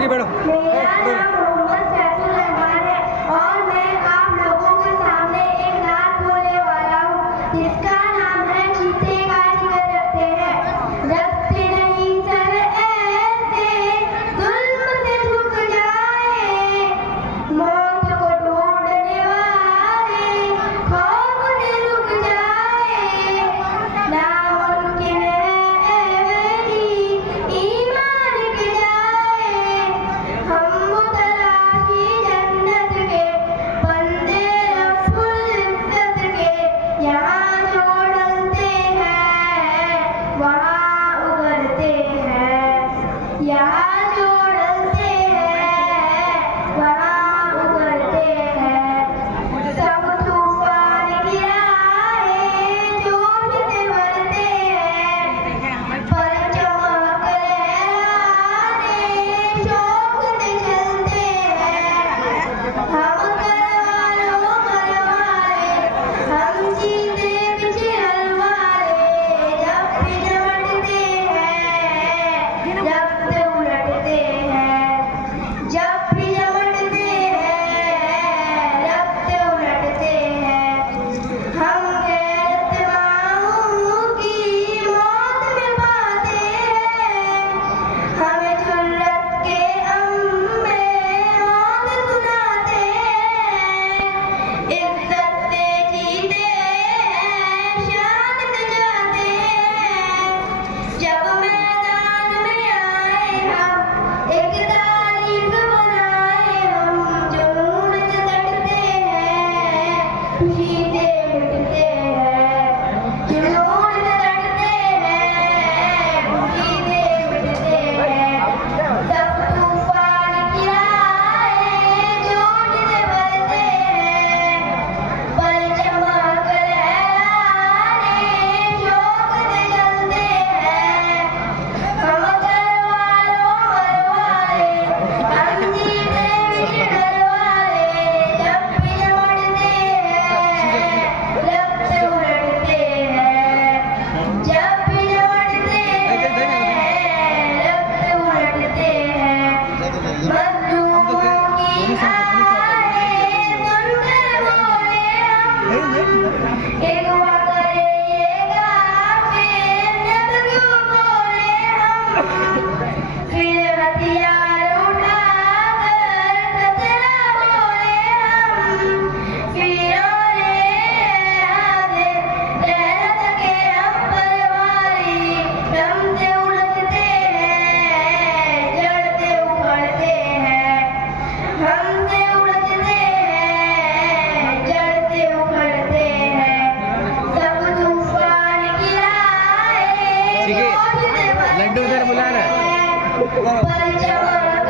जी बैठो। मेरा नाम मोहम्मद फैजुल रहमान है और मैं आप लोगों के सामने एक नात बोलने वाला हूँ जिसका नाम है चीते का जिक्र रखते हैं। रखते नहीं सर ऐसे जुल्म से झुक जाए, मौत को ढूंढने वाले खौफ से रुक जाए, नामुमकिन है मेरी ईमान के जाए, हम मुतलाशी जन्नत के बंदे रब्बुल इज्जत के, यहाँ जो डलते हैं वहाँ उगलते हैं, यहाँ जो डलते हैं वहाँ उगलते हैं। सब तूफान गिराए जोश से भरते हैं, पर चमक लहराने शौक से चलते हैं। हम करवालो मरवाले, हम जीते पिछड़ वाले, जब भी जमटते हैं रक्त उलटते हैं, जब भी जमटते हैं रक्त उलटते हैं। हम गैरतमाओं की मौत में पाते हैं, हमें जुर्रत के अम्बे मौत सुनाते हैं। इज्जत से जीते हैं, शान से जाते हैं, जब मैदान में आए हम एक तारीख बनाए हम, जुनून से डटते हैं खुशी से मिटते हैं, जुनून से डटते हैं खुशी से मिटते हैं। सब तूफान गिराए जोश से भरते हैं, पर चमक लहराने शौक से चलते हैं। हम करवालो मरवाले, हम जीते पिछड़ वाले, जब भी जमटते हैं रक्त उलटते हैं, जब भी जमटते हैं रक्त उलटते हैं। मजलूमों की आवाज़ें सुनकर बोले हम, एक वक़्त ये काफ़िर जब क्यों बोले हम, फिर हथियार उठाकर खतरा बोले हम, फिरों ने हाजिर रह सके हम परवारी, दम से उलझते हैं जड़ से उखड़ते हैं, हमसे उलझते हैं जड़ से उखड़ते हैं। सब तूफान गिराए ठीक है, जोश से भरते लड्डू उधर बुला रहा है। हैं, पर चमक